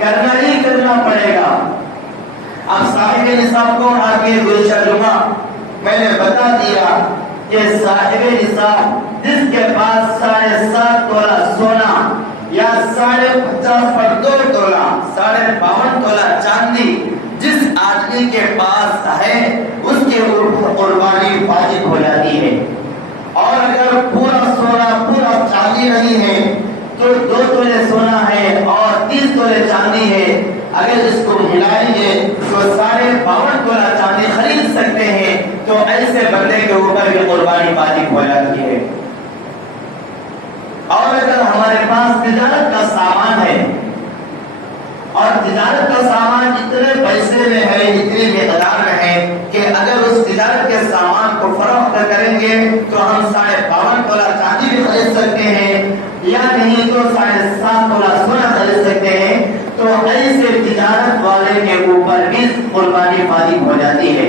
کرنا ہی کرنا پڑے گا۔ اب صاحب نصاب کون آگے گزشتہ جمعہ میں نے بتا دیا کہ صاحب نصاب جس کے پاس 7.5 تولہ سونا یا 50.5 پر 2 تولہ 52 تولہ چاندی جس آدمی کے پاس ہے اس کے اوپر قربانی واجب ہو جاتی ہے۔ اور اگر پورا سونا پورا چاندی نہیں ہے تو 2 تولے سونا ہے اور 30 تولے چاندی ہے، اگر اس کو ملائیں گے تو 52 تولہ چاندی خرید سکتے ہیں، تو ایسے بندے کے اوپر بھی قربانی واجب ہو جاتی ہے۔ اور اگر ہمارے پاس تجارت کا سامان ہے اور تجارت کا سامان اتنے پیسے میں ہے، اتنی مقدار میں ہے کہ اگر اس تجارت کے سامان کو فروخت کریں گے تو ہم 52 تولہ چاندی بھی خرید سکتے ہیں یا نہیں تو 7.5 تولہ سونا خرید سکتے ہیں، تو ایسے تجارت والے کے اوپر بھی قربانی واجب ہو جاتی ہے۔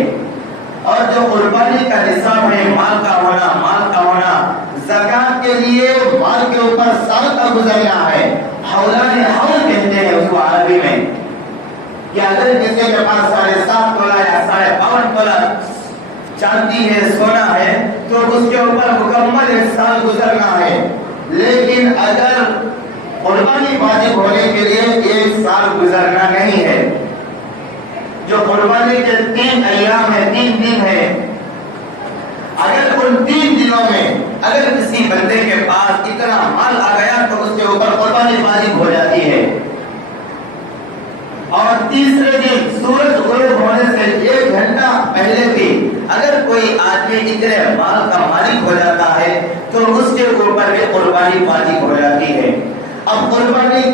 اور جو قربانی کا نصاب ہے مال کا ہونا زکات کے لیے مال کے اوپر سال کا گزرنا ہے، حولان حول کہتے ہیں اس کو عربی میں، کہ اگر کسی کے پاس 7.5 تولہ یا 52 تولہ چاندی ہے سونا ہے تو اس کے اوپر مکمل 1 سال گزرنا ہے، لیکن اگر قربانی واجب ہونے کے لیے 1 سال گزرنا نہیں ہے۔ جو قربانی کے 3 ایام ہے، 3 دن ہے، اگر ان 3 دنوں میں اگر کسی بندے کے پاس اتنا مال آ گیا تو اس کے اوپر قربانی واجب ہو جاتی ہے۔ اور تیسرے دن سورج غروب ہونے سے 1 گھنٹہ پہلے بھی اگر کوئی آدمی اتنے مال کا مالک ہو جاتا ہے تو اس کے اوپر بھی قربانی واجب ہو جاتی ہے۔ اب قربانی